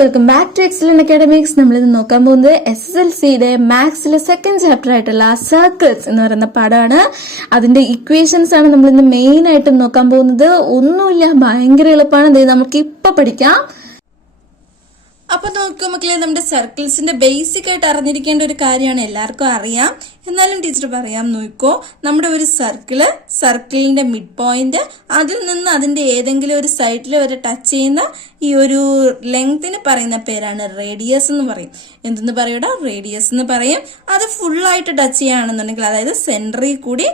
Welcome back to excellent academics. നമ്മളിത് നോക്കാൻ പോകുന്നത് SSLCയുടെ മാത്സിലെ സെക്കൻഡ് ചാപ്റ്റർ ആയിട്ടുള്ള സർക്കിൾസ് എന്ന് പറയുന്ന പാഠമാണ്. അതിന്റെ ഇക്വേഷൻസ് ആണ് നമ്മൾ ഇന്ന് മെയിൻ ആയിട്ടും നോക്കാൻ പോകുന്നത്. ഒന്നുമില്ല, ഭയങ്കര എളുപ്പമാണ്. നമുക്ക് ഇപ്പൊ പഠിക്കാം. അപ്പൊ നോക്കൂ മക്കളെ, നമ്മുടെ സർക്കിൾസിന്റെ ബേസിക് ആയിട്ട് അറിഞ്ഞിരിക്കേണ്ട ഒരു കാര്യമാണ്, എല്ലാവർക്കും അറിയാം, എന്നാലും ടീച്ചർ പറയാം. നോക്കോ, നമ്മുടെ ഒരു സർക്കിളിന്റെ മിഡ് പോയിന്റ്, അതിൽ നിന്ന് അതിന്റെ ഏതെങ്കിലും ഒരു സൈഡിൽ വരെ ടച്ച് ചെയ്യുന്ന ഈ ഒരു ലെങ്തിന് പറയുന്ന പേരാണ് റേഡിയസ് എന്ന് പറയും. എന്തെന്ന് പറയൂടാ? റേഡിയസ് എന്ന് പറയും. അത് ഫുള്ളായിട്ട് ടച്ച് ചെയ്യുകയാണെന്നുണ്ടെങ്കിൽ, അതായത് സെന്ററിൽ കൂടി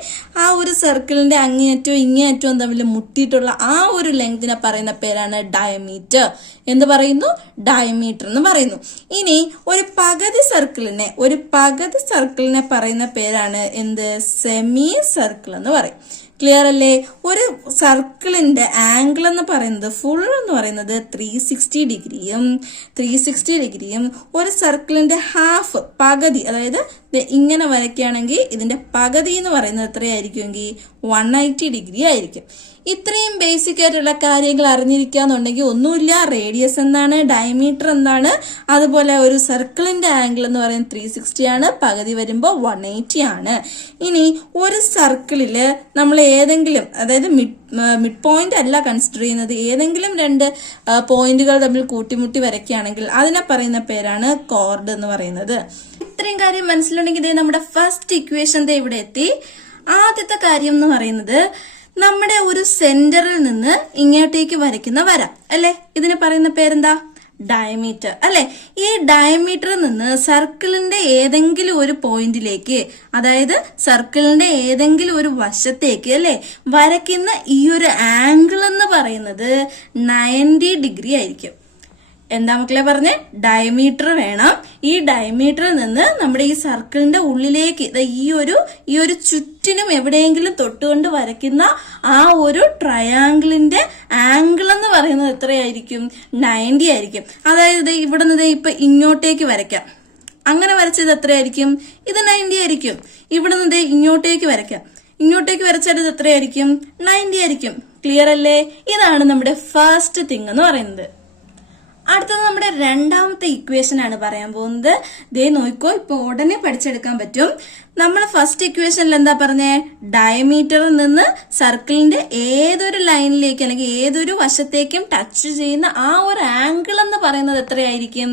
ആ ഒരു സർക്കിളിന്റെ അങ്ങേയറ്റവും ഇങ്ങേയറ്റവും തമ്മിൽ മുട്ടിയിട്ടുള്ള ആ ഒരു ലെങ്തിനെ പറയുന്ന പേരാണ് ഡയമീറ്റർ. എന്ത് പറയുന്നു? ഡയമീറ്റർ എന്ന് പറയുന്നു. ഇനി ഒരു പകുതി സർക്കിളിനെ പറയുന്ന പേരാണ് എന്ത്? സെമി സർക്കിൾ എന്ന് പറയും. ക്ലിയർ അല്ലേ? ഒരു സർക്കിളിന്റെ ആംഗിൾ എന്ന് പറയുന്നത്, ഫുൾ എന്ന് പറയുന്നത് 360 ഡിഗ്രിയും ഒരു സർക്കിളിന്റെ ഹാഫ്, പകുതി, അതായത് ഇങ്ങനെ വരയ്ക്കുകയാണെങ്കിൽ ഇതിന്റെ പകുതി എന്ന് പറയുന്നത് എത്രയായിരിക്കുമെങ്കിൽ 180 ഡിഗ്രി ആയിരിക്കും. ഇത്രയും ബേസിക് ആയിട്ടുള്ള കാര്യങ്ങൾ അറിഞ്ഞിരിക്കാന്നുണ്ടെങ്കിൽ ഒന്നുമില്ല, റേഡിയസ് എന്താണ്, ഡയമീറ്റർ എന്താണ്, അതുപോലെ ഒരു സർക്കിളിന്റെ ആംഗിൾ എന്ന് പറയുന്നത് 360 ആണ്, പകുതി വരുമ്പോൾ 180 ആണ്. ഇനി ഒരു സർക്കിളില് നമ്മൾ ഏതെങ്കിലും, അതായത് മിഡ് പോയിന്റ് അല്ല കൺസിഡർ ചെയ്യുന്നത്, ഏതെങ്കിലും രണ്ട് പോയിന്റുകൾ തമ്മിൽ കൂട്ടിമുട്ടി വരയ്ക്കുകയാണെങ്കിൽ അതിനെ പറയുന്ന പേരാണ് കോർഡ് എന്ന് പറയുന്നത്. ഇത്രയും കാര്യം മനസ്സിലുണ്ടെങ്കിൽ നമ്മുടെ ഫസ്റ്റ് ഇക്വേഷൻ ഇവിടെ എത്തി. ആദ്യത്തെ കാര്യം എന്ന് പറയുന്നത്, നമ്മുടെ ഒരു സെന്ററിൽ നിന്ന് ഇങ്ങോട്ടേക്ക് വരയ്ക്കുന്ന വര അല്ലെ, ഇതിന് പറയുന്ന പേരെന്താ? ഡയമീറ്റർ അല്ലെ. ഈ ഡയമീറ്ററിൽ നിന്ന് സർക്കിളിന്റെ ഏതെങ്കിലും ഒരു പോയിന്റിലേക്ക്, അതായത് സർക്കിളിന്റെ ഏതെങ്കിലും ഒരു വശത്തേക്ക് അല്ലെ വരയ്ക്കുന്ന ഈ ഒരു ആംഗിൾ എന്ന് പറയുന്നത് 90 ഡിഗ്രി ആയിരിക്കും. എന്താ മക്കളെ പറഞ്ഞേ? ഡയമീറ്റർ വേണം. ഈ ഡയമീറ്ററിൽ നിന്ന് നമ്മുടെ ഈ സർക്കിളിന്റെ ഉള്ളിലേക്ക് ഈ ഒരു ചുറ്റിനും എവിടെയെങ്കിലും തൊട്ടുകൊണ്ട് വരയ്ക്കുന്ന ആ ഒരു ട്രയാങ്കിളിന്റെ ആംഗിൾ എന്ന് പറയുന്നത് എത്രയായിരിക്കും? 90 ആയിരിക്കും. അതായത് ഇവിടെ നിന്ന് ഇപ്പൊ ഇങ്ങോട്ടേക്ക് വരയ്ക്കാം, അങ്ങനെ വരച്ചത് എത്രയായിരിക്കും? ഇത് 90 ആയിരിക്കും. ഇവിടെ നിന്ന് ഇങ്ങോട്ടേക്ക് വരയ്ക്കാം, ഇങ്ങോട്ടേക്ക് വരച്ചാൽ ഇത് എത്രയായിരിക്കും? 90 ആയിരിക്കും. ക്ലിയർ അല്ലേ? ഇതാണ് നമ്മുടെ ഫസ്റ്റ് തിങ് എന്ന് പറയുന്നത്. അടുത്തത് നമ്മുടെ രണ്ടാമത്തെ ഇക്വേഷൻ ആണ് പറയാൻ പോകുന്നത്. ദേ നോക്കോ, ഇപ്പൊ ഉടനെ പഠിച്ചെടുക്കാൻ പറ്റും. നമ്മൾ ഫസ്റ്റ് ഇക്വേഷനിൽ എന്താ പറഞ്ഞേ? ഡയമീറ്ററിൽ നിന്ന് സർക്കിളിന്റെ ഏതൊരു ലൈനിലേക്ക് അല്ലെങ്കിൽ ഏതൊരു വശത്തേക്കും ടച്ച് ചെയ്യുന്ന ആ ഒരു ആംഗിൾ എന്ന് പറയുന്നത് എത്രയായിരിക്കും?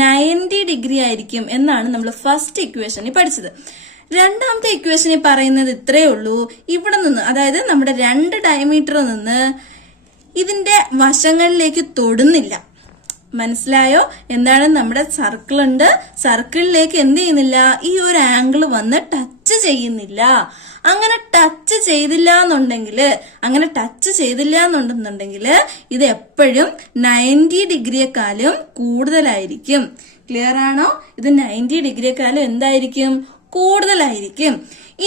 90 ഡിഗ്രി ആയിരിക്കും എന്നാണ് നമ്മൾ ഫസ്റ്റ് ഇക്വേഷനിൽ പഠിച്ചത്. രണ്ടാമത്തെ ഇക്വേഷനിൽ പറയുന്നത് ഇത്രയേ ഉള്ളൂ. ഇവിടെ നിന്ന്, അതായത് നമ്മുടെ രണ്ട് ഡയമീറ്ററിൽ നിന്ന് ഇതിന്റെ വശങ്ങളിലേക്ക് തൊടുന്നില്ല. മനസ്സിലായോ? എന്താണ്? നമ്മുടെ സർക്കിൾ ഉണ്ട്, സർക്കിളിലേക്ക് എന്ത് ചെയ്യുന്നില്ല? ഈ ഒരു ആംഗിൾ വന്ന് ടച്ച് ചെയ്യുന്നില്ല. അങ്ങനെ ടച്ച് ചെയ്തില്ല എന്നുണ്ടെങ്കിൽ ഇത് എപ്പോഴും 90 ഡിഗ്രിയെക്കാളും കൂടുതലായിരിക്കും. ക്ലിയർ ആണോ? ഇത് 90 ഡിഗ്രിയെക്കാളും എന്തായിരിക്കും? കൂടുതലായിരിക്കും.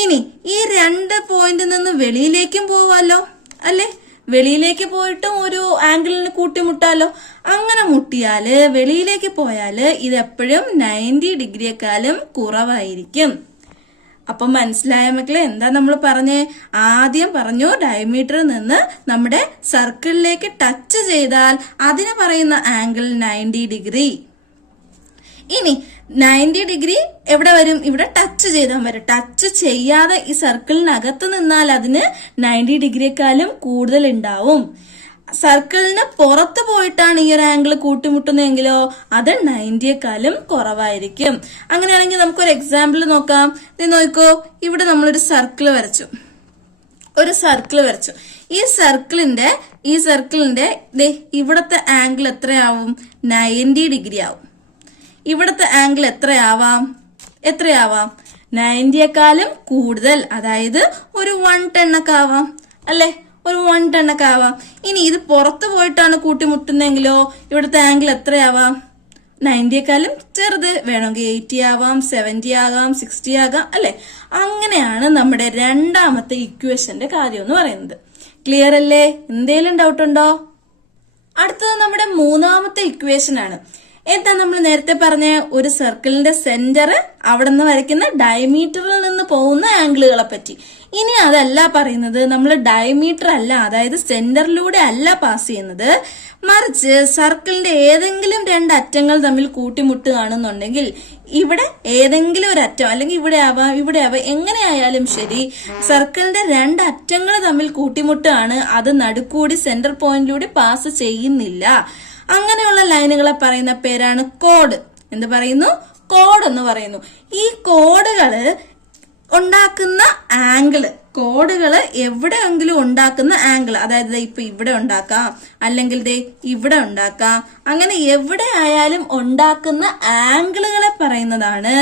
ഇനി ഈ രണ്ട് പോയിന്റിൽ നിന്ന് വെളിയിലേക്കും പോവാലോ അല്ലെ? വെളിയിലേക്ക് പോയിട്ടും ഒരു ആംഗിളിന് കൂട്ടിമുട്ടാലോ. അങ്ങനെ മുട്ടിയാല്, വെളിയിലേക്ക് പോയാല് ഇതെപ്പോഴും 90 ഡിഗ്രിയെക്കാളും കുറവായിരിക്കും. അപ്പൊ മനസ്സിലായ മക്കളെ? എന്താ നമ്മൾ പറഞ്ഞേ? ആദ്യം പറഞ്ഞു, ഡയമീറ്ററിൽ നിന്ന് നമ്മുടെ സർക്കിളിലേക്ക് ടച്ച് ചെയ്താൽ അതിന് പറയുന്ന ആംഗിൾ 90 ഡിഗ്രി. ഇനി 90 ഡിഗ്രി എവിടെ വരും? ഇവിടെ ടച്ച് ചെയ്താൽ വരും. ടച്ച് ചെയ്യാതെ ഈ സർക്കിളിനകത്ത് നിന്നാൽ അതിന് 90 ഡിഗ്രിയെക്കാളും കൂടുതൽ ഉണ്ടാവും. സർക്കിളിന് പുറത്ത് പോയിട്ടാണ് ഈ ഒരു ആംഗിൾ കൂട്ടിമുട്ടുന്നതെങ്കിലോ അത് 90യെക്കാളും കുറവായിരിക്കും. അങ്ങനെയാണെങ്കിൽ നമുക്കൊരു എക്സാമ്പിൾ നോക്കാം. ഇത് നോക്കോ, ഇവിടെ നമ്മളൊരു സർക്കിൾ വരച്ചു. ഈ സർക്കിളിന്റെ ഇവിടത്തെ ആംഗിൾ എത്രയാവും? 90 ഡിഗ്രി ആവും. ഇവിടുത്തെ ആംഗിൾ എത്രയാവാം? 90യെക്കാളും കൂടുതൽ, അതായത് ഒരു 110 ഒക്കെ ആവാം അല്ലെ? ഒരു 110 ഒക്കെ ആവാം. ഇനി ഇത് പുറത്തു പോയിട്ടാണ് കൂട്ടിമുട്ടുന്നെങ്കിലോ ഇവിടുത്തെ ആംഗിൾ എത്രയാവാം? 90യെക്കാളും ചെറുത്. വേണമെങ്കിൽ 80 ആവാം, 70 ആകാം, 60 ആകാം അല്ലെ? അങ്ങനെയാണ് നമ്മുടെ രണ്ടാമത്തെ ഇക്വേഷന്റെ കാര്യം എന്ന് പറയുന്നത്. ക്ലിയർ അല്ലേ? എന്തേലും ഡൗട്ട് ഉണ്ടോ? അടുത്തത് നമ്മുടെ മൂന്നാമത്തെ ഇക്വേഷൻ ആണ്. എന്താ നമ്മൾ നേരത്തെ പറഞ്ഞ ഒരു സർക്കിളിന്റെ സെന്റർ അവിടെ നിന്ന് വരയ്ക്കുന്ന ഡയമീറ്ററിൽ നിന്ന് പോകുന്ന ആംഗിളുകളെ പറ്റി. ഇനി അതല്ല പറയുന്നത്, നമ്മൾ ഡയമീറ്റർ അല്ല, അതായത് സെന്ററിലൂടെ അല്ല പാസ് ചെയ്യുന്നത്, മറിച്ച് സർക്കിളിന്റെ ഏതെങ്കിലും രണ്ട് അറ്റങ്ങൾ തമ്മിൽ കൂട്ടിമുട്ടുകയാണെന്നുണ്ടെങ്കിൽ ഇവിടെ ഏതെങ്കിലും ഒരു അറ്റം, അല്ലെങ്കിൽ ഇവിടെ ആവാം, എങ്ങനെയായാലും ശരി, സർക്കിളിന്റെ രണ്ട് അറ്റങ്ങൾ തമ്മിൽ കൂട്ടിമുട്ടുകയാണ്, അത് നടുക്കൂടി സെന്റർ പോയിന്റിലൂടെ പാസ് ചെയ്യുന്നില്ല. അങ്ങനെയുള്ള ലൈനുകളെ പറയുന്ന പേരാണ് കോഡ്. എന്ത് പറയുന്നു? കോഡ് എന്ന് പറയുന്നു. ഈ കോഡുകള് ഉണ്ടാക്കുന്ന ആംഗിള്, കോഡുകള് എവിടെയെങ്കിലും ഉണ്ടാക്കുന്ന ആംഗിൾ, അതായത് ഇപ്പൊ ഇവിടെ ഉണ്ടാക്കാം, അല്ലെങ്കിൽ ഇവിടെ ഉണ്ടാക്കാം, അങ്ങനെ എവിടെ ആയാലും ഉണ്ടാക്കുന്ന ആംഗിളുകളെ പറയുന്നതാണ്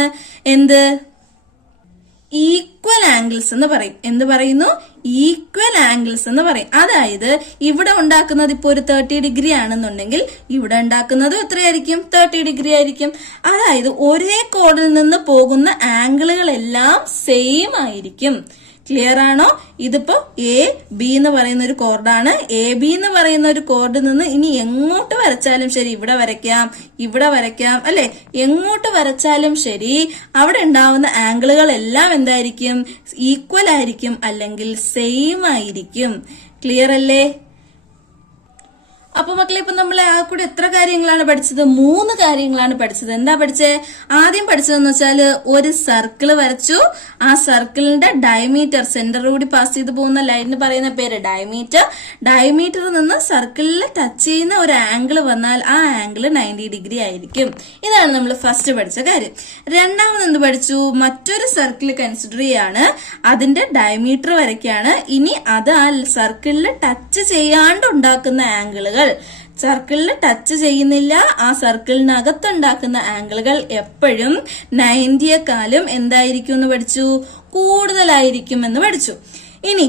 എന്ത്? ഈക്വൽ ആംഗിൾസ് എന്ന് പറയും. എന്ത് പറയുന്നു? ഈക്വൽ ആംഗിൾസ് എന്ന് പറയും. അതായത് ഇവിടെ ഉണ്ടാക്കുന്നത് ഇപ്പൊ ഒരു 30 ഡിഗ്രി ആണെന്നുണ്ടെങ്കിൽ ഇവിടെ ഉണ്ടാക്കുന്നതും എത്രയായിരിക്കും? 30 ഡിഗ്രി ആയിരിക്കും. അതായത് ഒരേ കോഡിൽ നിന്ന് പോകുന്ന ആംഗിളുകളെല്ലാം സെയിം ആയിരിക്കും. ക്ലിയർ ആണോ? ഇതിപ്പോ എ ബി എന്ന് പറയുന്ന ഒരു കോർഡാണ്. എ ബി എന്ന് പറയുന്ന ഒരു കോർഡിൽ നിന്ന് ഇനി എങ്ങോട്ട് വരച്ചാലും ശരി, ഇവിടെ വരയ്ക്കാം, അല്ലെ? എങ്ങോട്ട് വരച്ചാലും ശരി, അവിടെ ഉണ്ടാവുന്ന ആംഗിളുകൾ എല്ലാം എന്തായിരിക്കും? ഈക്വൽ ആയിരിക്കും, അല്ലെങ്കിൽ സെയിം ആയിരിക്കും. ക്ലിയർ അല്ലേ? അപ്പൊ മക്കളെ, ഇപ്പൊ നമ്മൾ ആ കൂടെ എത്ര കാര്യങ്ങളാണ് പഠിച്ചത്? 3 കാര്യങ്ങളാണ് പഠിച്ചത്. എന്താ പഠിച്ചേ? ആദ്യം പഠിച്ചതെന്ന് വെച്ചാല് ഒരു സർക്കിള് വരച്ചു. ആ സർക്കിളിന്റെ ഡയമീറ്റർ, സെന്റർ കൂടി പാസ് ചെയ്ത് പോകുന്ന ലൈനിന് പറയുന്ന പേര് ഡയമീറ്റർ. ഡയമീറ്ററിൽ നിന്ന് സർക്കിളിൽ ടച്ച് ചെയ്യുന്ന ഒരു ആംഗിൾ വന്നാൽ ആ ആംഗിൾ 90 ഡിഗ്രി ആയിരിക്കും. ഇതാണ് നമ്മൾ ഫസ്റ്റ് പഠിച്ച കാര്യം. രണ്ടാമത് എന്ത് പഠിച്ചു? മറ്റൊരു സർക്കിൾ കൺസിഡർ ചെയ്യാണ്, അതിന്റെ ഡയമീറ്റർ വരയ്ക്കാണ്. ഇനി അത് ആ സർക്കിളിൽ ടച്ച് ചെയ്യാണ്ട് ഉണ്ടാക്കുന്ന ആംഗിളുകൾ, സർക്കിളിൽ ടച്ച് ചെയ്യുന്നില്ല, ആ സർക്കിളിനകത്തുണ്ടാക്കുന്ന ആംഗിളുകൾ എപ്പോഴും 90യെക്കാളും എന്തായിരിക്കും എന്ന് പഠിച്ചു? കൂടുതലായിരിക്കും എന്ന് പഠിച്ചു. ഇനി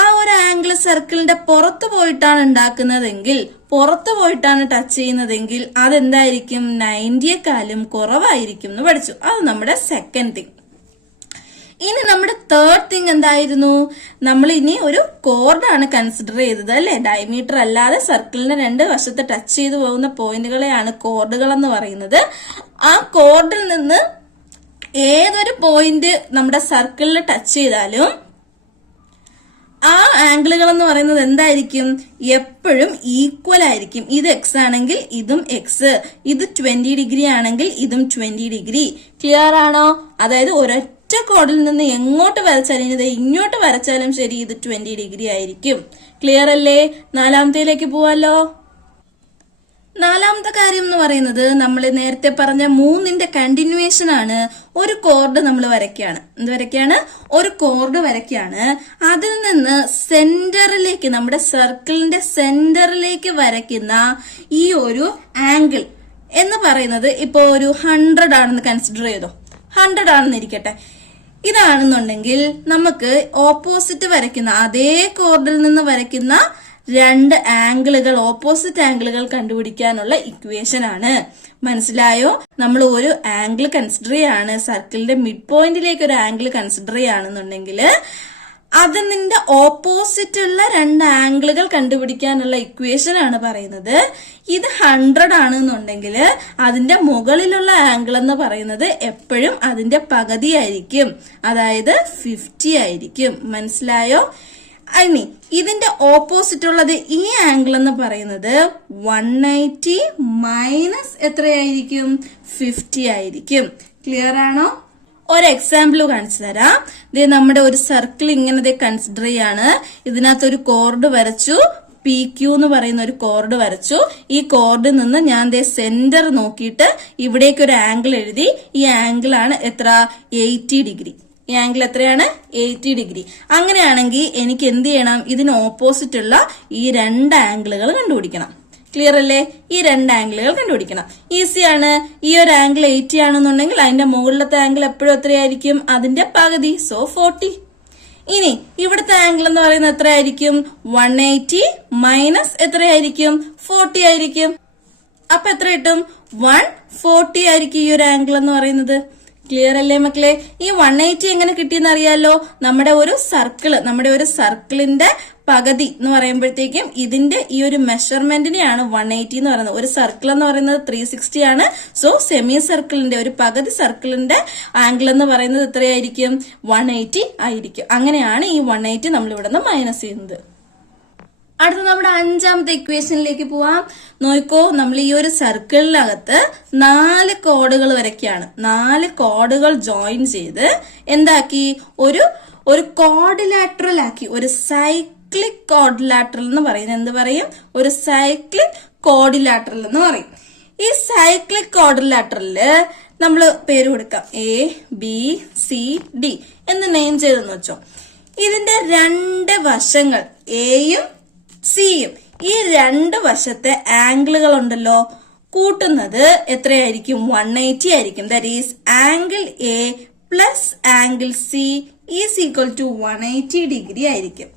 ആ ഒരു ആംഗിൾ സർക്കിളിന്റെ പുറത്തു പോയിട്ടാണ് ഉണ്ടാക്കുന്നതെങ്കിൽ, പുറത്തു പോയിട്ടാണ് ടച്ച് ചെയ്യുന്നതെങ്കിൽ അതെന്തായിരിക്കും? 90യെക്കാളും കുറവായിരിക്കും എന്ന് പഠിച്ചു. അത് നമ്മുടെ സെക്കൻഡ് തിങ്. ഇനി നമ്മുടെ തേർഡ് തിങ് എന്തായിരുന്നു? നമ്മൾ ഇനി ഒരു കോർഡാണ് കൺസിഡർ ചെയ്തത്, അല്ലെ? ഡയമീറ്റർ അല്ലാതെ സർക്കിളിന്റെ രണ്ട് വശത്ത് ടച്ച് ചെയ്തു പോകുന്ന പോയിന്റുകളെയാണ് കോർഡുകൾ എന്ന് പറയുന്നത്. ആ കോർഡിൽ നിന്ന് ഏതൊരു പോയിന്റ് നമ്മുടെ സർക്കിളിൽ ടച്ച് ചെയ്താലും ആ ആംഗിളുകൾ എന്ന് പറയുന്നത് എന്തായിരിക്കും? എപ്പോഴും ഈക്വൽ ആയിരിക്കും. ഇത് എക്സ് ആണെങ്കിൽ ഇതും എക്സ്, ഇത് 20 ഡിഗ്രി ആണെങ്കിൽ ഇതും 20 ഡിഗ്രി. ക്ലിയർ ആണോ? അതായത് ഒരൊറ്റ കോഡിൽ നിന്ന് എങ്ങോട്ട് വരച്ചാലും, ഇത് ഇങ്ങോട്ട് വരച്ചാലും ശരി, ഇത് 20 ഡിഗ്രി ആയിരിക്കും. ക്ലിയർ അല്ലേ? നാലാമത്തേലേക്ക് പോവാലോ. നാലാമത്തെ കാര്യം എന്ന് പറയുന്നത് നമ്മൾ നേരത്തെ പറഞ്ഞ 3ന്റെ കണ്ടിന്യൂവേഷൻ ആണ്. ഒരു കോർഡ് നമ്മൾ വരയ്ക്കുകയാണ്. എന്ത് വരയ്ക്കുകയാണ്? ഒരു കോർഡ് വരയ്ക്കുകയാണ്. അതിൽ നിന്ന് സെന്ററിലേക്ക്, നമ്മുടെ സർക്കിളിന്റെ സെന്ററിലേക്ക് വരയ്ക്കുന്ന ഈ ഒരു ആംഗിൾ എന്ന് പറയുന്നത് ഇപ്പോ ഒരു 100 ആണെന്ന് കൺസിഡർ ചെയ്തോ. 100 ആണെന്ന് ഇരിക്കട്ടെ. ഇതാണെന്നുണ്ടെങ്കിൽ നമുക്ക് ഓപ്പോസിറ്റ് വരയ്ക്കുന്ന, അതേ കോർഡിൽ നിന്ന് വരയ്ക്കുന്ന രണ്ട് ആംഗിളുകൾ, ഓപ്പോസിറ്റ് ആംഗിളുകൾ കണ്ടുപിടിക്കാനുള്ള ഇക്വേഷൻ ആണ്. മനസ്സിലായോ? നമ്മൾ ഒരു ആംഗിൾ കൺസിഡർ ചെയ്യാണ്, സർക്കിളിന്റെ മിഡ് പോയിന്റിലേക്ക് ഒരു ആംഗിൾ കൺസിഡർ ചെയ്യുകയാണെന്നുണ്ടെങ്കിൽ അതിന്റെ ഓപ്പോസിറ്റ് ഉള്ള രണ്ട് ആംഗിളുകൾ കണ്ടുപിടിക്കാനുള്ള ഇക്വേഷൻ ആണ് പറയുന്നത്. ഇത് 100 ആണെന്നുണ്ടെങ്കിൽ അതിന്റെ മുകളിലുള്ള ആംഗിൾ എന്ന് പറയുന്നത് എപ്പോഴും അതിന്റെ പകുതി ആയിരിക്കും, അതായത് 50 ആയിരിക്കും. മനസ്സിലായോ? ഇനി ഇതിന്റെ ഓപ്പോസിറ്റ് ഉള്ളത് ഈ ആംഗിൾ എന്ന് പറയുന്നത് 180 മൈനസ് എത്രയായിരിക്കും? 50 ആയിരിക്കും. ക്ലിയർ ആണോ? ഒരു എക്സാമ്പിൾ കാണിച്ചു തരാം. ഇത് നമ്മുടെ ഒരു സർക്കിൾ ഇങ്ങനെ കൺസിഡർ ചെയ്യാണ്. ഇതിനകത്തൊരു കോർഡ് വരച്ചു, PQ എന്ന് പറയുന്ന ഒരു കോർഡ് വരച്ചു. ഈ കോർഡിൽ നിന്ന് ഞാൻ സെന്റർ നോക്കിയിട്ട് ഇവിടേക്ക് ഒരു ആംഗിൾ എഴുതി. ഈ ആംഗിൾ ആണ് എത്ര? 80 ഡിഗ്രി. ഈ ആംഗിൾ എത്രയാണ്? 80 ഡിഗ്രി. അങ്ങനെയാണെങ്കിൽ എനിക്ക് എന്ത് ചെയ്യണം? ഇതിന് ഓപ്പോസിറ്റ് ഉള്ള ഈ രണ്ട് ആംഗിളുകൾ കണ്ടുപിടിക്കണം. ക്ലിയർ അല്ലേ? ഈ രണ്ട് ആംഗിളുകൾ കണ്ടുപിടിക്കണം. ഈസിയാണ്. ഈ ഒരു ആംഗിൾ 80 ആണെന്നുണ്ടെങ്കിൽ അതിന്റെ മുകളിലത്തെ ആംഗിൾ എപ്പോഴും എത്രയായിരിക്കും? അതിന്റെ പകുതി. സോ 40. ഇനി ഇവിടുത്തെ ആംഗിൾ എന്ന് പറയുന്നത് എത്രയായിരിക്കും? 180 മൈനസ് എത്രയായിരിക്കും? 40 ആയിരിക്കും. അപ്പൊ എത്ര കിട്ടും? 140 ആയിരിക്കും ഈ ഒരു ആംഗിൾ എന്ന് പറയുന്നത്. ക്ലിയർ അല്ലേ മക്കളെ? ഈ 180 എങ്ങനെ കിട്ടിയെന്ന് അറിയാലോ. നമ്മുടെ ഒരു സർക്കിളിന്റെ പകുതി എന്ന് പറയുമ്പോഴത്തേക്കും ഇതിന്റെ ഈ ഒരു മെഷർമെന്റിനെയാണ് 180 എന്ന് പറയുന്നത്. ഒരു സർക്കിൾ എന്ന് പറയുന്നത് 360 ആണ്. സോ സെമി സർക്കിളിന്റെ ഒരു പകുതി സർക്കിളിന്റെ ആംഗിൾ എന്ന് പറയുന്നത് എത്രയായിരിക്കും? 180 ആയിരിക്കും. അങ്ങനെയാണ് ഈ 180 നമ്മൾ ഇവിടെ നിന്ന് മൈനസ് ചെയ്യുന്നത്. അടുത്ത നമ്മുടെ അഞ്ചാമത്തെ ഇക്വേഷനിലേക്ക് പോവാം. നോക്കോ, നമ്മൾ ഈ ഒരു സർക്കിളിനകത്ത് 4 കോഡുകൾ വരയ്ക്കുകയാണ്. 4 കോഡുകൾ ജോയിൻ ചെയ്ത് എന്താക്കി? ഒരു കോഡിലാറ്ററൽ ആക്കി. ഒരു സൈക്ലിക് കോഡിലാറ്ററൽ എന്ന് പറയുന്നത് എന്ത് പറയും? ഒരു സൈക്ലിക് കോഡിലാറ്ററൽ എന്ന് പറയും. ഈ സൈക്ലിക് കോഡിലാറ്ററലില് നമ്മൾ പേര് കൊടുക്കാം. ABCD എന്ന് നെയിം ചെയ്തെന്ന് വെച്ചോ. ഇതിന്റെ 2 വശങ്ങൾ എയും സിയും, ഈ 2 വശത്തെ ആംഗിളുകൾ ഉണ്ടല്ലോ, കൂട്ടുന്നത് എത്രയായിരിക്കും? 180 ആയിരിക്കും. That is angle A plus angle C is equal to 180 degree ആയിരിക്കും.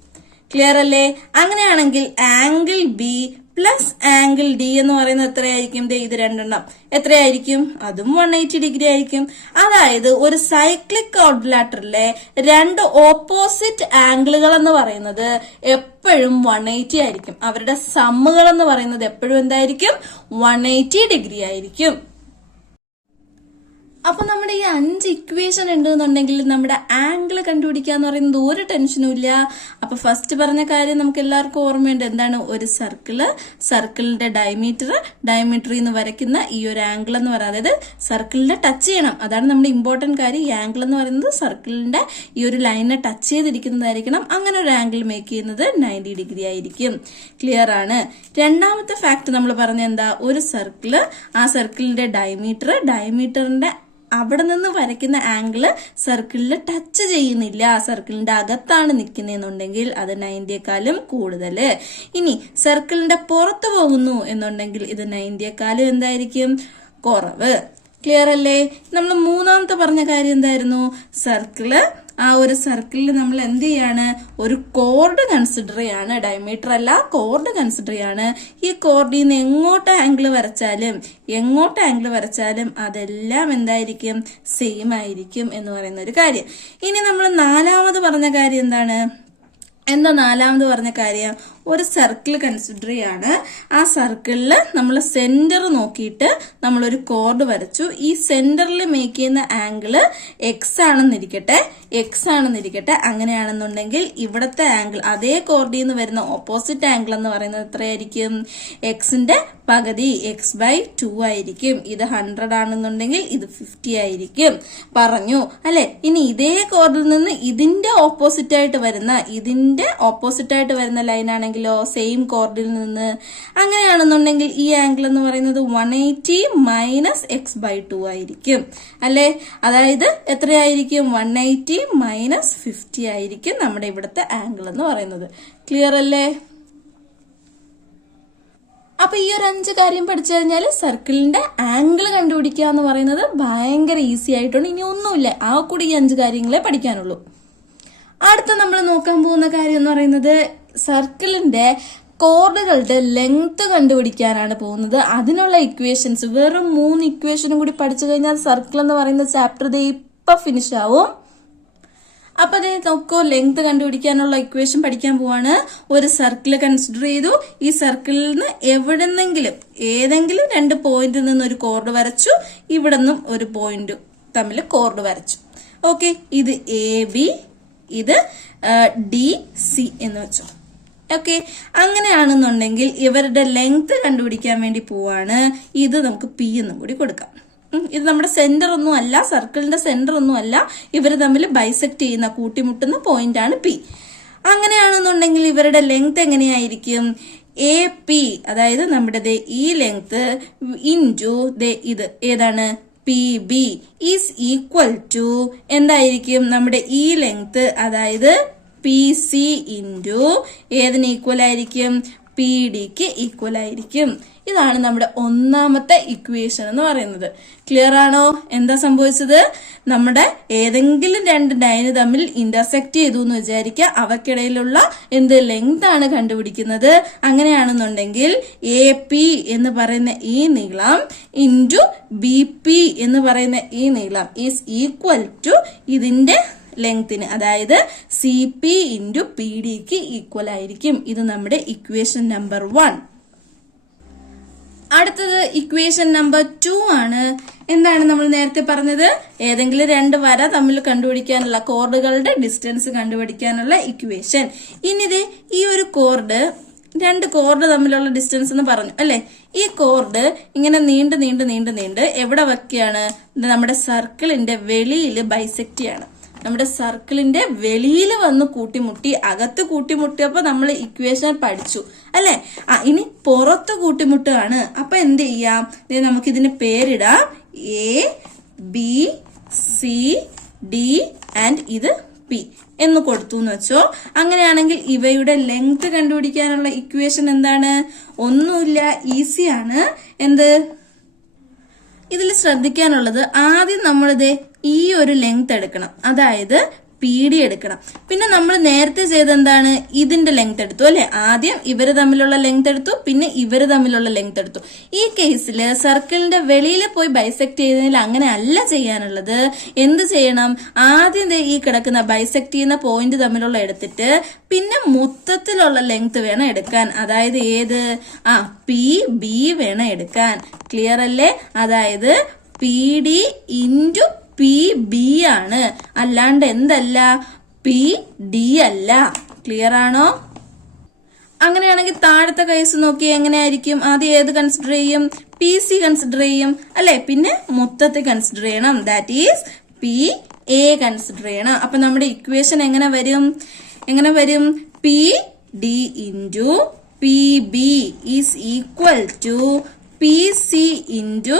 ക്ലിയർ അല്ലേ? അങ്ങനെയാണെങ്കിൽ angle B plus angle D എന്ന് പറയുന്നത് എത്രയായിരിക്കും? ഇത് രണ്ടെണ്ണം എത്രയായിരിക്കും? അതും 180 ഡിഗ്രി ആയിരിക്കും. അതായത് ഒരു സൈക്ലിക് ക്വാഡ്രിലാറ്ററലിലെ 2 ഓപ്പോസിറ്റ് ആംഗിളുകൾ എന്ന് പറയുന്നത് എപ്പോഴും 180 ആയിരിക്കും. അവരുടെ സമ്മുകൾ എന്ന് പറയുന്നത് എപ്പോഴും എന്തായിരിക്കും? 180 ഡിഗ്രി ആയിരിക്കും. അപ്പൊ നമ്മുടെ ഈ 5 ഇക്വേഷൻ ഉണ്ടെന്നുണ്ടെങ്കിൽ നമ്മുടെ ആംഗിൾ കണ്ടുപിടിക്കുക എന്ന് പറയുന്നത് ഒരു ടെൻഷനും ഇല്ല. അപ്പൊ ഫസ്റ്റ് പറഞ്ഞ കാര്യം നമുക്ക് എല്ലാവർക്കും ഓർമ്മയുണ്ട്. എന്താണ്? ഒരു സർക്കിളിന്റെ ഡയമീറ്ററിൽ നിന്ന് വരയ്ക്കുന്ന ഈ ഒരു ആംഗിൾ എന്ന് പറയുന്നത്, അതായത് സർക്കിളിനെ ടച്ച് ചെയ്യണം. അതാണ് നമ്മുടെ ഇമ്പോർട്ടന്റ് കാര്യം. ഈ ആംഗിൾ എന്ന് പറയുന്നത് സർക്കിളിന്റെ ഈ ഒരു ലൈനിനെ ടച്ച് ചെയ്തിരിക്കുന്നതായിരിക്കണം. അങ്ങനെ ഒരു ആംഗിൾ മേക്ക് ചെയ്യുന്നത് 90 ഡിഗ്രി ആയിരിക്കും. ക്ലിയർ ആണ്? രണ്ടാമത്തെ ഫാക്ട് നമ്മൾ പറഞ്ഞ എന്താ? ഒരു സർക്കിള്, ആ സർക്കിളിന്റെ ഡയമീറ്ററിന്റെ അവിടെ നിന്ന് വരയ്ക്കുന്ന ആംഗിള് സർക്കിളിൽ ടച്ച് ചെയ്യുന്നില്ല, സർക്കിളിന്റെ അകത്താണ് നിൽക്കുന്നതെന്നുണ്ടെങ്കിൽ അത് 90യേക്കാളും കൂടുതല്. ഇനി സർക്കിളിന്റെ പുറത്ത് പോകുന്നു എന്നുണ്ടെങ്കിൽ ഇത് 90യേക്കാളും എന്തായിരിക്കും? കുറവ്. ക്ലിയർ അല്ലേ? നമ്മൾ മൂന്നാമത്തെ പറഞ്ഞ കാര്യം എന്തായിരുന്നു? ആ ഒരു സർക്കിളിൽ നമ്മൾ എന്ത് ചെയ്യാണ്? ഒരു കോർഡ് കൺസിഡർ ചെയ്യാണ്. ഡയമീറ്റർ അല്ല, കോർഡ് കൺസിഡർ ചെയ്യാണ്. ഈ കോർഡിൽ നിന്ന് എങ്ങോട്ട് ആംഗിൾ വരച്ചാലും അതെല്ലാം എന്തായിരിക്കും? സെയിം ആയിരിക്കും എന്ന് പറയുന്ന ഒരു കാര്യം. ഇനി നമ്മൾ നാലാമത് പറഞ്ഞ കാര്യം എന്താണ്? നാലാമത് പറഞ്ഞ കാര്യം, ഒരു സർക്കിൾ കൺസിഡർ ചെയ്യാണ്. ആ സർക്കിളിൽ നമ്മൾ സെന്റർ നോക്കിയിട്ട് നമ്മളൊരു കോർഡ് വരച്ചു. ഈ സെന്ററിൽ മേക്ക് ചെയ്യുന്ന ആംഗിള് എക്സ് ആണെന്നിരിക്കട്ടെ. അങ്ങനെയാണെന്നുണ്ടെങ്കിൽ ഇവിടത്തെ ആംഗിൾ, അതേ കോർഡിൽ നിന്ന് വരുന്ന ഓപ്പോസിറ്റ് ആംഗിൾ എന്ന് പറയുന്നത് എത്രയായിരിക്കും? എക്സിന്റെ പകുതി, x/2 ആയിരിക്കും. ഇത് 100 ആണെന്നുണ്ടെങ്കിൽ ഇത് 50 ആയിരിക്കും. പറഞ്ഞു അല്ലെ? ഇനി ഇതേ കോർഡിൽ നിന്ന് ഇതിന്റെ ഓപ്പോസിറ്റ് ആയിട്ട് വരുന്ന ലൈൻ ആണെങ്കിലോ, സെയിം കോർഡിൽ നിന്ന്, അങ്ങനെയാണെന്നുണ്ടെങ്കിൽ ഈ ആംഗിൾ എന്ന് പറയുന്നത് 180 മൈനസ് x/2 ആയിരിക്കും അല്ലെ? അതായത് എത്രയായിരിക്കും? 180 മൈനസ് 50 ആയിരിക്കും നമ്മുടെ ഇവിടുത്തെ ആംഗിൾ എന്ന് പറയുന്നത്. ക്ലിയർ അല്ലേ? അപ്പൊ ഈ ഒരു 5 കാര്യം പഠിച്ചു കഴിഞ്ഞാൽ സർക്കിളിന്റെ ആംഗിൾ കണ്ടുപിടിക്കുക എന്ന് പറയുന്നത് ഭയങ്കര ഈസി ആയിട്ടുണ്ട്. ഇനി ഒന്നുമില്ല, ആ കൂടി ഈ 5 കാര്യങ്ങളെ പഠിക്കാനുള്ളൂ. അടുത്ത നമ്മൾ നോക്കാൻ പോകുന്ന കാര്യം എന്ന് പറയുന്നത് സർക്കിളിന്റെ കോർഡുകളുടെ ലെങ്ത് കണ്ടുപിടിക്കാനാണ് പോകുന്നത്. അതിനുള്ള ഇക്വേഷൻസ്, വെറും 3 ഇക്വേഷനും കൂടി പഠിച്ചു കഴിഞ്ഞാൽ സർക്കിൾ എന്ന് പറയുന്ന ചാപ്റ്റർ ഇപ്പൊ ഫിനിഷ് ആവും. അപ്പൊ അതേ നോക്കൂ, ലെങ്ത് കണ്ടുപിടിക്കാനുള്ള ഇക്വേഷൻ പഠിക്കാൻ പോവാണ്. ഒരു സർക്കിൾ കൺസിഡർ ചെയ്തു. ഈ സർക്കിളിൽ നിന്ന് ഏതെങ്കിലും 2 പോയിന്റിൽ നിന്ന് ഒരു കോർഡ് വരച്ചു. ഇവിടെ നിന്നും ഒരു പോയിന്റ് തമ്മിൽ കോർഡ് വരച്ചു. ഓക്കെ, ഇത് AB, ഇത് DC എന്ന് വെച്ചോ. ഓക്കെ, അങ്ങനെയാണെന്നുണ്ടെങ്കിൽ ഇവരുടെ ലെങ്ത് കണ്ടുപിടിക്കാൻ വേണ്ടി പോവാണ്. ഇത് നമുക്ക് P എന്നും കൂടി കൊടുക്കാം. ഇത് നമ്മുടെ സെന്റർ ഒന്നും അല്ല, സർക്കിളിന്റെ സെന്റർ ഒന്നും അല്ല. ഇവർ തമ്മിൽ ബൈസെക്ട് ചെയ്യുന്ന, കൂട്ടിമുട്ടുന്ന പോയിന്റ് ആണ് P. അങ്ങനെയാണെന്നുണ്ടെങ്കിൽ ഇവരുടെ ലെങ്ത് എങ്ങനെയായിരിക്കും? AP, അതായത് നമ്മുടെ ഈ ലെങ്ത് ഇൻറ്റു ഇത് ഏതാണ്? PB ഈസ് ഈക്വൽ ടു എന്തായിരിക്കും? നമ്മുടെ ഈ ലെങ്ത്, അതായത് PC ഇൻറ്റു ഏതിന് ഈക്വൽ ആയിരിക്കും? PDക്ക് ഈക്വൽ ആയിരിക്കും. ഇതാണ് നമ്മുടെ ഒന്നാമത്തെ ഇക്വേഷൻ എന്ന് പറയുന്നത്. ക്ലിയർ ആണോ? എന്താ സംഭവിച്ചത്? നമ്മുടെ ഏതെങ്കിലും രണ്ട് ലൈന് തമ്മിൽ ഇന്റർസെക്ട് ചെയ്തു എന്ന് വിചാരിക്കുക, അവക്കിടയിലുള്ള എന്ത് ലെങ്ത് ആണ് കണ്ടുപിടിക്കുന്നത്. അങ്ങനെയാണെന്നുണ്ടെങ്കിൽ AP എന്ന് പറയുന്ന ഈ നീളം ഇൻറ്റു BP എന്ന് പറയുന്ന ഈ നീളം ഈസ് ഈക്വൽ ടു ഇതിന്റെ ലെങ്ത്തിന്, അതായത് CP ഇൻറ്റു PDക്ക് ഈക്വൽ ആയിരിക്കും. ഇത് നമ്മുടെ ഇക്വേഷൻ നമ്പർ 1. അടുത്തത് ഇക്വേഷൻ നമ്പർ 2 ആണ്. എന്താണ് നമ്മൾ നേരത്തെ പറഞ്ഞത്? ഏതെങ്കിലും രണ്ട് വര തമ്മിൽ കണ്ടുപിടിക്കാനുള്ള കോർഡുകളുടെ ഡിസ്റ്റൻസ് കണ്ടുപിടിക്കാനുള്ള ഇക്വേഷൻ. ഇനിത് ഈ ഒരു കോർഡ്, രണ്ട് കോർഡ് തമ്മിലുള്ള ഡിസ്റ്റൻസ് എന്ന് പറഞ്ഞു അല്ലെ. ഈ കോർഡ് ഇങ്ങനെ നീണ്ട് നീണ്ട് നീണ്ട് നീണ്ട് എവിടെ വെക്കുകയാണ്? നമ്മുടെ സർക്കിളിന്റെ വെളിയിൽ ബൈസെക്ട് ചെയ്യാണ്. നമ്മുടെ സർക്കിളിന്റെ വെളിയിൽ വന്ന് കൂട്ടിമുട്ടി, അകത്ത് കൂട്ടിമുട്ടിയപ്പോ നമ്മൾ ഇക്വേഷൻ പഠിച്ചു അല്ലെ. ഇനി പുറത്ത് കൂട്ടിമുട്ടുകയാണ്. അപ്പൊ എന്ത് ചെയ്യാം? നമുക്ക് ഇതിന് പേരിടാം ABCD ആൻഡ് ഇത് P എന്ന് കൊടുത്തു എന്ന് വെച്ചോ. അങ്ങനെയാണെങ്കിൽ ഇവയുടെ ലെങ്ത് കണ്ടുപിടിക്കാനുള്ള ഇക്വേഷൻ എന്താണ്? ഒന്നുമില്ല, ഈസിയാണ്. എന്ത്? ഇതിൽ ശ്രദ്ധിക്കാനുള്ളത്, ആദ്യം നമ്മളിത് ഈ ഒരു ലെങ്ത് എടുക്കണം, അതായത് PD എടുക്കണം. പിന്നെ നമ്മൾ നേരത്തെ ചെയ്തെന്താണ്? ഇതിന്റെ ലെങ്ത് എടുത്തു അല്ലെ. ആദ്യം ഇവര് തമ്മിലുള്ള ലെങ്ത് എടുത്തു, പിന്നെ ഇവര് തമ്മിലുള്ള ലെങ്ത് എടുത്തു. ഈ കേസിൽ സർക്കിളിന്റെ വെളിയിൽ പോയി ബൈസെക്ട് ചെയ്തതിൽ അങ്ങനെ അല്ല ചെയ്യാനുള്ളത്. എന്ത് ചെയ്യണം? ആദ്യം ഈ കിടക്കുന്ന ബൈസെക്ട് ചെയ്യുന്ന പോയിന്റ് തമ്മിലുള്ള എടുത്തിട്ട് പിന്നെ മൊത്തത്തിലുള്ള ലെങ്ത് വേണം എടുക്കാൻ. അതായത് ഏത്? PB വേണം എടുക്കാൻ. ക്ലിയർ അല്ലേ? അതായത് PD ഇൻറ്റു PB ആണ്, അല്ലാണ്ട് എന്തല്ല? PD അല്ല. ക്ലിയർ ആണോ? അങ്ങനെയാണെങ്കിൽ താഴത്തെ കേസ് നോക്കി എങ്ങനെയായിരിക്കും? ആദ്യം ഏത് കൺസിഡർ ചെയ്യും? PC കൺസിഡർ ചെയ്യും അല്ലെ. പിന്നെ മൊത്തത്തിൽ കൺസിഡർ ചെയ്യണം, ദാറ്റ് ഈസ് PA കൺസിഡർ ചെയ്യണം. അപ്പൊ നമ്മുടെ ഇക്വേഷൻ എങ്ങനെ വരും? PD into PB is equal to PC into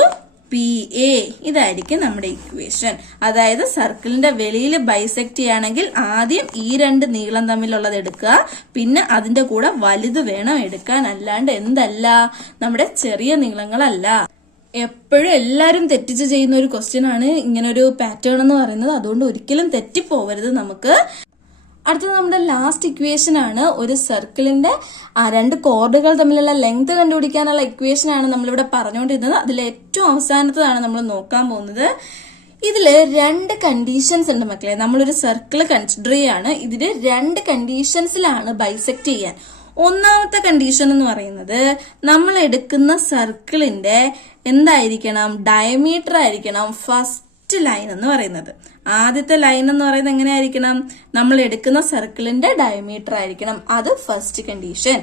PA. ഇതായിരിക്കും നമ്മുടെ ഇക്വേഷൻ. അതായത് സർക്കിളിന്റെ വെളിയിൽ ബൈസെക്ട് ചെയ്യുകയാണെങ്കിൽ ആദ്യം ഈ രണ്ട് നീളം തമ്മിലുള്ളത് എടുക്കുക, പിന്നെ അതിന്റെ കൂടെ വലുത് വേണം എടുക്കാൻ, അല്ലാണ്ട് എന്തല്ല? നമ്മുടെ ചെറിയ നീളങ്ങളല്ല. എപ്പോഴും എല്ലാരും തെറ്റിച്ച് ചെയ്യുന്ന ഒരു ക്വസ്റ്റ്യൻ ആണ് ഇങ്ങനൊരു പാറ്റേൺ എന്ന് പറയുന്നത്. അതുകൊണ്ട് ഒരിക്കലും തെറ്റിപ്പോവരുത് നമുക്ക്. അടുത്തത് നമ്മുടെ ലാസ്റ്റ് ഇക്വേഷൻ ആണ്. ഒരു സർക്കിളിന്റെ രണ്ട് കോർഡുകൾ തമ്മിലുള്ള ലെങ്ത് കണ്ടുപിടിക്കാനുള്ള ഇക്വേഷൻ ആണ് നമ്മളിവിടെ പറഞ്ഞുകൊണ്ടിരുന്നത്. അതിൽ ഏറ്റവും അവസാനത്തതാണ് നമ്മൾ നോക്കാൻ പോകുന്നത്. ഇതില് രണ്ട് കണ്ടീഷൻസ് ഉണ്ട് മക്കളെ. നമ്മളൊരു സർക്കിൾ കൺസിഡർ ചെയ്യാണ്. ഇതില് രണ്ട് കണ്ടീഷൻസിലാണ് ബൈസെക്ട് ചെയ്യാൻ. ഒന്നാമത്തെ കണ്ടീഷൻ എന്ന് പറയുന്നത്, നമ്മൾ എടുക്കുന്ന സർക്കിളിന്റെ എന്തായിരിക്കണം? ഡയമീറ്റർ ആയിരിക്കണം ഫസ്റ്റ് ലൈൻ എന്ന് പറയുന്നത്. ആദ്യത്തെ ലൈൻ എന്ന് പറയുന്നത് എങ്ങനെയായിരിക്കണം? നമ്മൾ എടുക്കുന്ന സർക്കിളിന്റെ ഡയമീറ്റർ ആയിരിക്കണം. അത് ഫസ്റ്റ് കണ്ടീഷൻ.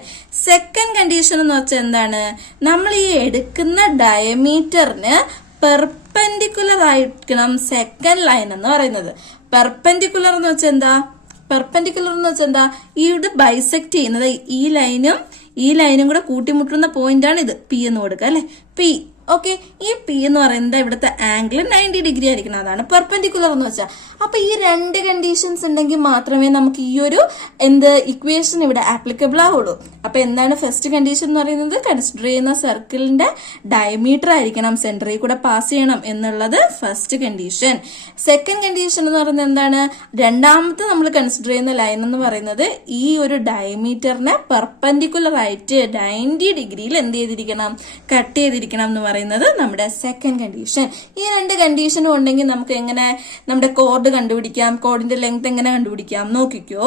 സെക്കൻഡ് കണ്ടീഷൻ എന്ന് വെച്ചാൽ എന്താണ്? നമ്മൾ ഈ എടുക്കുന്ന ഡയമീറ്ററിന് പെർപെൻഡിക്കുലർ ആയിരിക്കണം സെക്കൻഡ് ലൈൻ എന്ന് പറയുന്നത്. പെർപെൻഡിക്കുലർ എന്ന് വെച്ചാൽ എന്താ? ഇത് ബൈസെക്ട് ചെയ്യുന്നത് ഈ ലൈനും കൂടെ കൂട്ടിമുട്ടുന്ന പോയിന്റ് ആണ് ഇത്. P എന്ന് കൊടുക്കുക അല്ലെ. P. ഓക്കെ. ഈ P എന്ന് പറയുന്നത് ഇവിടുത്തെ ആംഗിൾ 90 ഡിഗ്രി ആയിരിക്കണം. അതാണ് പെർപെൻഡിക്കുലർ എന്ന് വെച്ചാൽ. അപ്പൊ ഈ രണ്ട് കണ്ടീഷൻസ് ഉണ്ടെങ്കിൽ മാത്രമേ നമുക്ക് ഈ ഒരു ഇക്വേഷൻ ഇവിടെ ആപ്ലിക്കബിൾ ആവുള്ളൂ. അപ്പൊ എന്താണ് ഫസ്റ്റ് കണ്ടീഷൻ എന്ന് പറയുന്നത്? കൺസിഡർ ചെയ്യുന്ന സർക്കിളിന്റെ ഡയമീറ്റർ ആയിരിക്കണം സെന്ററിൽ കൂടെ പാസ് ചെയ്യണം എന്നുള്ളത് ഫസ്റ്റ് കണ്ടീഷൻ. സെക്കൻഡ് കണ്ടീഷൻ എന്ന് പറയുന്നത് എന്താണ്? രണ്ടാമത്തെ നമ്മൾ കൺസിഡർ ചെയ്യുന്ന ലൈൻ എന്ന് പറയുന്നത് ഈ ഒരു ഡയമീറ്ററിനെ പെർപെൻഡിക്കുലർ ആയിട്ട് 90 ഡിഗ്രിയിൽ എന്ത് ചെയ്തിരിക്കണം? കട്ട് ചെയ്തിരിക്കണം എന്ന് പറയുന്നത് നമ്മുടെ സെക്കൻഡ് കണ്ടീഷൻ. ഈ രണ്ട് കണ്ടീഷനും ഉണ്ടെങ്കിൽ നമുക്ക് എങ്ങനെ നമ്മുടെ കോർഡ് കണ്ടുപിടിക്കാം? കോർഡിന്റെ ലെങ്ത് എങ്ങനെ കണ്ടുപിടിക്കാം? നോക്കിക്കോ.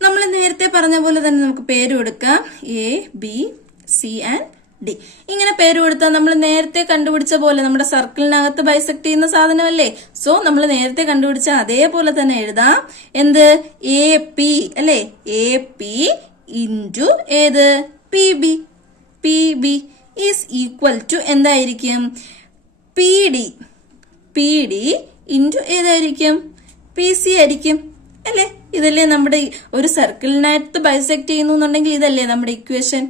നമ്മൾ നേരത്തെ പറഞ്ഞ പോലെ തന്നെ നമുക്ക് പേര് കൊടുക്കാം. ABC and D. ഇങ്ങനെ പേര് കൊടുത്താൽ നമ്മൾ നേരത്തെ കണ്ടുപിടിച്ച പോലെ നമ്മുടെ സർക്കിളിനകത്ത് ബൈസെക്ട് ചെയ്യുന്ന സാധനമല്ലേ. സോ നമ്മൾ നേരത്തെ കണ്ടുപിടിച്ച അതേപോലെ തന്നെ എഴുതാം. എന്ത്? AP അല്ലെ. AP ഇൻറ്റു ഏത്? PB ഈസ് ഈക്വൽ ടു എന്തായിരിക്കും? PD ഇൻറ്റു ഏതായിരിക്കും? PC ആയിരിക്കും അല്ലെ. ഇതല്ലേ നമ്മുടെ ഒരു സർക്കിളിനകത്ത് ബൈസെക്ട് ചെയ്യുന്നുണ്ടെങ്കിൽ ഇതല്ലേ നമ്മുടെ ഇക്വേഷൻ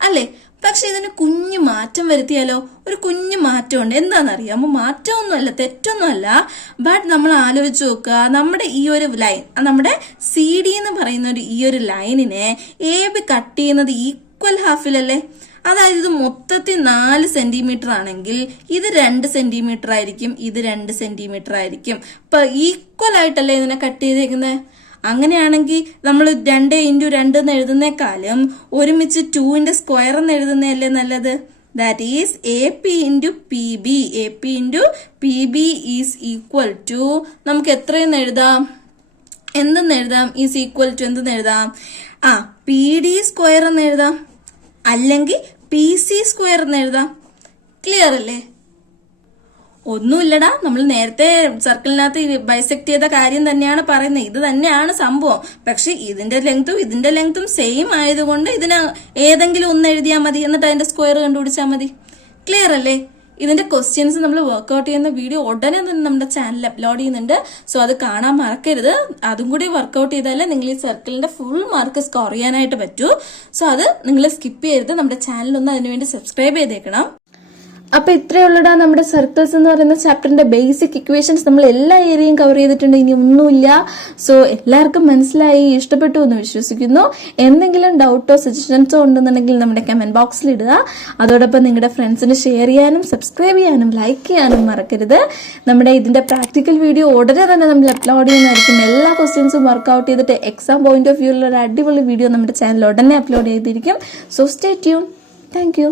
അല്ലെ. പക്ഷെ ഇതിന് കുഞ്ഞു മാറ്റം വരുത്തിയാലോ? ഒരു കുഞ്ഞു മാറ്റമുണ്ട്. എന്താണെന്നറിയാമോ? മാറ്റമൊന്നുമല്ല, തെറ്റൊന്നുമല്ല. ബട്ട് നമ്മൾ ആലോചിച്ച് നോക്കുക, നമ്മുടെ ഈ ഒരു ലൈൻ, നമ്മുടെ CD എന്ന് പറയുന്ന ഈ ഒരു ലൈനിനെ AB കട്ട് ചെയ്യുന്നത് ഈക്വൽ ഹാഫിലല്ലേ. അതായത് ഇത് മൊത്തത്തിൽ 4 സെന്റിമീറ്റർ ആണെങ്കിൽ ഇത് 2 സെന്റിമീറ്റർ ആയിരിക്കും, ഇത് 2 സെന്റിമീറ്റർ ആയിരിക്കും. ഇപ്പൊ ഈക്വൽ ആയിട്ടല്ലേ ഇതിനെ കട്ട് ചെയ്തേക്കുന്നത്. അങ്ങനെയാണെങ്കിൽ നമ്മൾ 2x2 എന്ന് എഴുതുന്നേക്കാളും ഒരുമിച്ച് 2ന്റെ സ്ക്വയർ എന്ന് എഴുതുന്നതല്ലേ നല്ലത്. That is AP into PB. AP into PB is equal to നമുക്ക് എത്രയെന്ന് എഴുതാം, എന്തെന്ന് എഴുതാം, ഈസ് ഈക്വൽ ടു എന്തെന്ന് എഴുതാം, PD സ്ക്വയർ എന്ന് എഴുതാം, അല്ലെങ്കിൽ PC സ്ക്വയർ എന്ന് എഴുതാം. ക്ലിയർ അല്ലേ? ഒന്നുമില്ലടാ, നമ്മൾ നേരത്തെ സർക്കിളിനകത്ത് ബൈസെക്ട് ചെയ്ത കാര്യം തന്നെയാണ് പറയുന്നത്. ഇത് തന്നെയാണ് സംഭവം. പക്ഷെ ഇതിന്റെ ലെങ്തും സെയിം ആയതുകൊണ്ട് ഇതിന് ഏതെങ്കിലും ഒന്ന് എഴുതിയാൽ മതി, എന്നിട്ട് അതിന്റെ സ്ക്വയർ കണ്ടുപിടിച്ചാൽ മതി. ക്ലിയർ അല്ലേ? ഇതിന്റെ ക്വസ്റ്റ്യൻസ് നമ്മൾ വർക്ക്ഔട്ട് ചെയ്യുന്ന വീഡിയോ ഉടനെ തന്നെ നമ്മുടെ ചാനലിൽ അപ്ലോഡ് ചെയ്യുന്നുണ്ട്. സോ അത് കാണാൻ മറക്കരുത്. അതും കൂടി വർക്ക്ഔട്ട് ചെയ്താലേ നിങ്ങൾ ഈ സർക്കിളിന്റെ ഫുൾ മാർക്ക് സ്കോർ ചെയ്യാനായിട്ട് പറ്റൂ. സോ അത് നിങ്ങൾ സ്കിപ്പ് ചെയ്യരുത്. നമ്മുടെ ചാനലൊന്ന് അതിനുവേണ്ടി സബ്സ്ക്രൈബ് ചെയ്തേക്കണം. അപ്പൊ ഇത്രയുള്ളടാ നമ്മുടെ സർക്കിൾസ് എന്ന് പറയുന്ന ചാപ്റ്ററിന്റെ ബേസിക് ഇക്വേഷൻസ്. നമ്മൾ എല്ലാ ഏരിയയും കവർ ചെയ്തിട്ടുണ്ട്, ഇനി ഒന്നുമില്ല. സോ എല്ലാവർക്കും മനസ്സിലായി, ഇഷ്ടപ്പെട്ടു എന്ന് വിശ്വസിക്കുന്നു. എന്തെങ്കിലും ഡൗട്ടോ സജഷൻസോ ഉണ്ടെന്നുണ്ടെങ്കിൽ നമ്മുടെ കമന്റ് ബോക്സിൽ ഇടുക. അതോടൊപ്പം നിങ്ങളുടെ ഫ്രണ്ട്സിന് ഷെയർ ചെയ്യാനും സബ്സ്ക്രൈബ് ചെയ്യാനും ലൈക്ക് ചെയ്യാനും മറക്കരുത്. നമ്മുടെ ഇതിന്റെ പ്രാക്ടിക്കൽ വീഡിയോ ഉടനെ തന്നെ നമ്മൾ അപ്ലോഡ് ചെയ്യുന്നതായിരിക്കും. എല്ലാ ക്വസ്റ്റ്യൻസും വർക്ക്ഔട്ട് ചെയ്തിട്ട് എക്സാം പോയിന്റ് ഓഫ് വ്യൂവിലുള്ള ഒരു അടിപൊളി വീഡിയോ നമ്മുടെ ചാനൽ ഉടനെ അപ്ലോഡ് ചെയ്തിരിക്കും. So stay tune. Thank you.